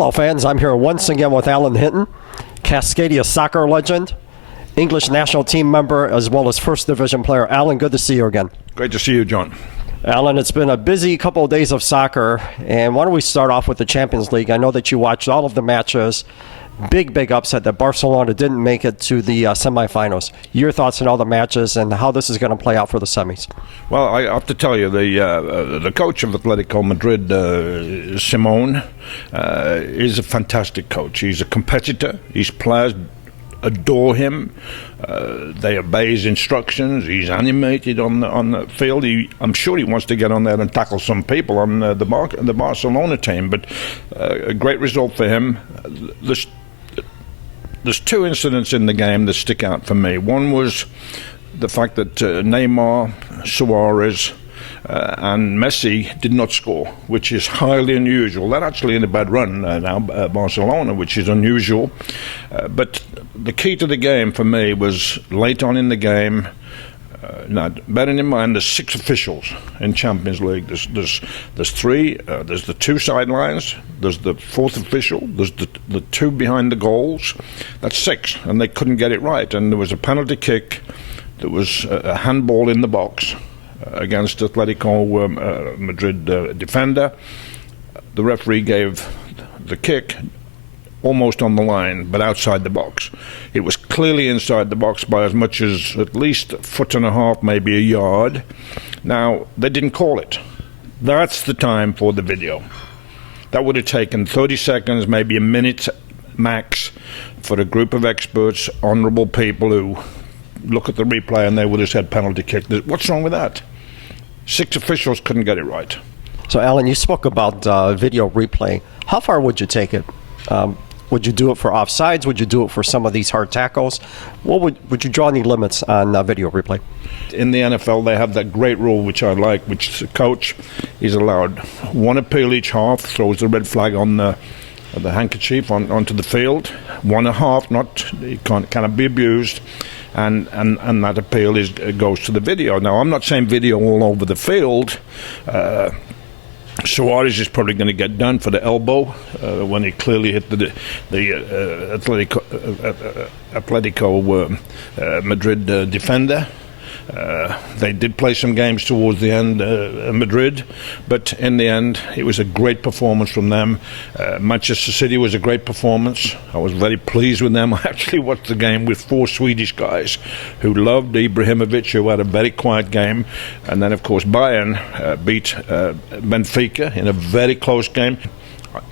Hello, fans. I'm here once again with Alan Hinton, Cascadia soccer legend, English national team member, as well as First Division player. Alan, good to see you again. Great to see you, John. Alan, it's been a busy couple of days of soccer, and why don't we start off with the Champions League? I know that you watched all of the matches. Big upset that Barcelona didn't make it to the semifinals. Your thoughts on all the matches and how this is going to play out for the semis? Well, I have to tell you, the coach of Atletico Madrid, Simone, is a fantastic coach. He's a competitor. His players adore him. They obey his instructions. He's animated on the field. I'm sure he wants to get on there and tackle some people on the Barcelona team. But a great result for him. There's two incidents in the game that stick out for me. One was the fact that Neymar, Suarez, and Messi did not score, which is highly unusual. They're actually in a bad run now, Barcelona, which is unusual. But the key to the game for me was late on in the game. Now, bearing in mind there's 6 officials in Champions League. There's 3. There's the 2 sidelines. There's the 4th official. There's the 2 behind the goals. That's 6, and they couldn't get it right. And there was a penalty kick. There was a handball in the box against Atletico Madrid defender. The referee gave the kick almost on the line, but outside the box. It was clearly inside the box by as much as at least a foot and a half, maybe a yard. Now, they didn't call it. That's the time for the video. That would have taken 30 seconds, maybe a minute max, for a group of experts, honourable people who look at the replay and they would have said penalty kick. What's wrong with that? 6 officials couldn't get it right. So, Alan, you spoke about video replay. How far would you take it? Would you do it for offsides? Would you do it for some of these hard tackles? What would you draw any limits on video replay? In the NFL, they have that great rule, which I like, which the coach is allowed 1 appeal each half, throws the red flag on the handkerchief onto the field. 1 a half, it cannot be abused, and that appeal goes to the video. Now, I'm not saying video all over the field. Suarez is probably going to get done for the elbow when he clearly hit the Atletico Madrid defender. They did play some games towards the end, Madrid, but in the end, it was a great performance from them. Manchester City was a great performance. I was very pleased with them. I actually watched the game with 4 Swedish guys who loved Ibrahimovic, who had a very quiet game. And then, of course, Bayern beat Benfica in a very close game.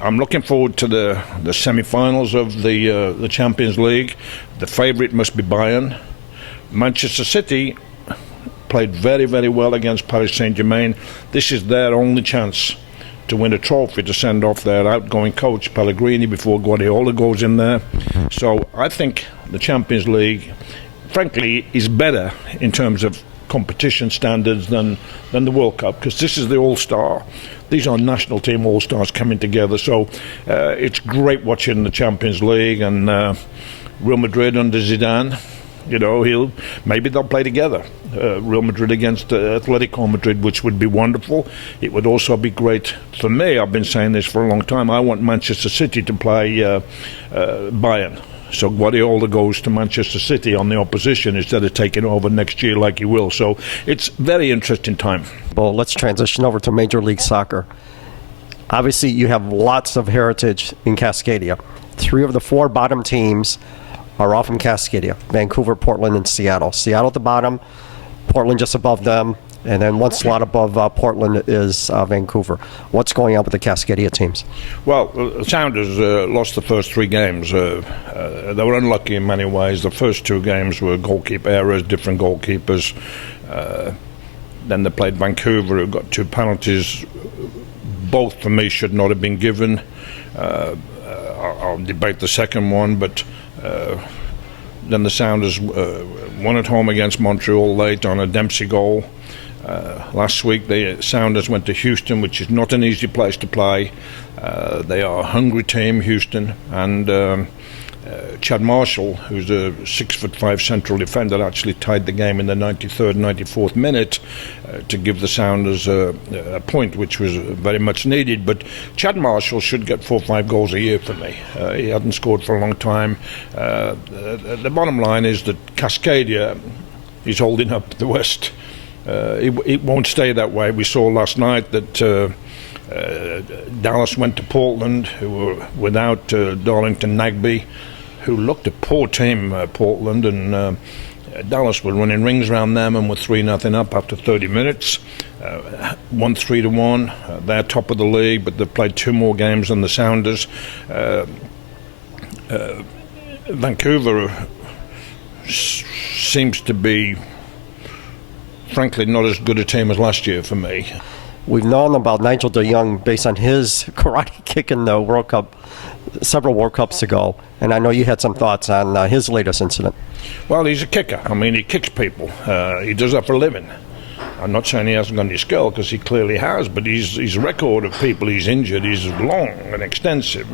I'm looking forward to the semi-finals of the Champions League. The favourite must be Bayern. Manchester City played very well against Paris Saint-Germain. This is their only chance to win a trophy, to send off their outgoing coach Pellegrini before Guardiola goes in there. So I think the Champions League, frankly, is better in terms of competition standards than the World Cup, because this is the All-Star. These are national team All-Stars coming together. So it's great watching the Champions League, and Real Madrid under Zidane. You know, maybe they'll play together, Real Madrid against Atletico Madrid, which would be wonderful. It would also be great for me. I've been saying this for a long time. I want Manchester City to play Bayern. So Guardiola goes to Manchester City on the opposition instead of taking over next year like he will. So it's very interesting time. Well, let's transition over to Major League Soccer. Obviously, you have lots of heritage in Cascadia. 3 of the 4 bottom teams are all from Cascadia: Vancouver, Portland, and Seattle. Seattle at the bottom, Portland just above them, and then 1 slot above Portland is Vancouver. What's going on with the Cascadia teams? Well, the Sounders lost the first 3 games. They were unlucky in many ways. The first 2 games were goalkeeper errors, different goalkeepers. Then they played Vancouver, who got 2 penalties. Both, for me, should not have been given. I'll debate the second one, but then the Sounders won at home against Montreal late on a Dempsey goal. Last week the Sounders went to Houston, which is not an easy place to play. They are a hungry team, Houston, and Chad Marshall, who's a 6'5" central defender, actually tied the game in the 93rd, 94th minute to give the Sounders a point, which was very much needed. But Chad Marshall should get 4 or 5 goals a year for me. He hadn't scored for a long time. The bottom line is that Cascadia is holding up the West. It won't stay that way. We saw last night that Dallas went to Portland, who were without Darlington Nagbe, who looked a poor team, Portland, and Dallas were running rings around them and were 3-0 up after 30 minutes. Won 3-1. They're top of the league, but they've played 2 more games than the Sounders. Vancouver seems to be, frankly, not as good a team as last year for me. We've known about Nigel de Jong based on his karate kick in the World Cup several World Cups ago, and I know you had some thoughts on his latest incident. Well, he's a kicker. I mean, he kicks people. He does that for a living. I'm not saying he hasn't got any skill, because he clearly has, but his record of people he's injured is long and extensive.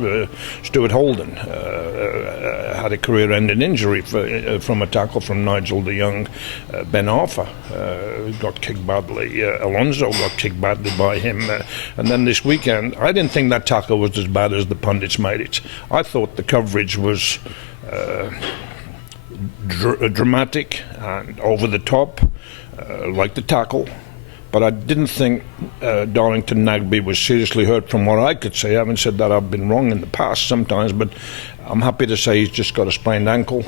Stuart Holden had a career-ending injury from a tackle from Nigel de Jong. Ben Arfa got kicked badly. Alonso got kicked badly by him. And then this weekend, I didn't think that tackle was as bad as the pundits made it. I thought the coverage was dramatic and over the top, like the tackle, but I didn't think Darlington Nagbe was seriously hurt from what I could see. Having said that, I've been wrong in the past sometimes, but I'm happy to say he's just got a sprained ankle,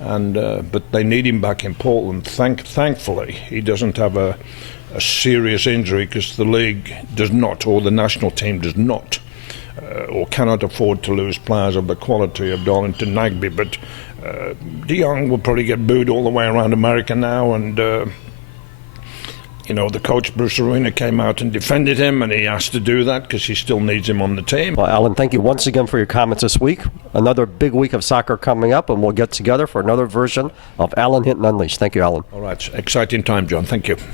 and but they need him back in Portland. Thankfully, he doesn't have a serious injury, because the league does not, or the national team does not, or cannot afford to lose players of the quality of Darlington Nagbe. But de Jong will probably get booed all the way around America now, and the coach, Bruce Arena, came out and defended him, and he has to do that because he still needs him on the team. Well, Alan, thank you once again for your comments this week. Another big week of soccer coming up, and we'll get together for another version of Alan Hinton Unleashed. Thank you, Alan. All right. Exciting time, John. Thank you.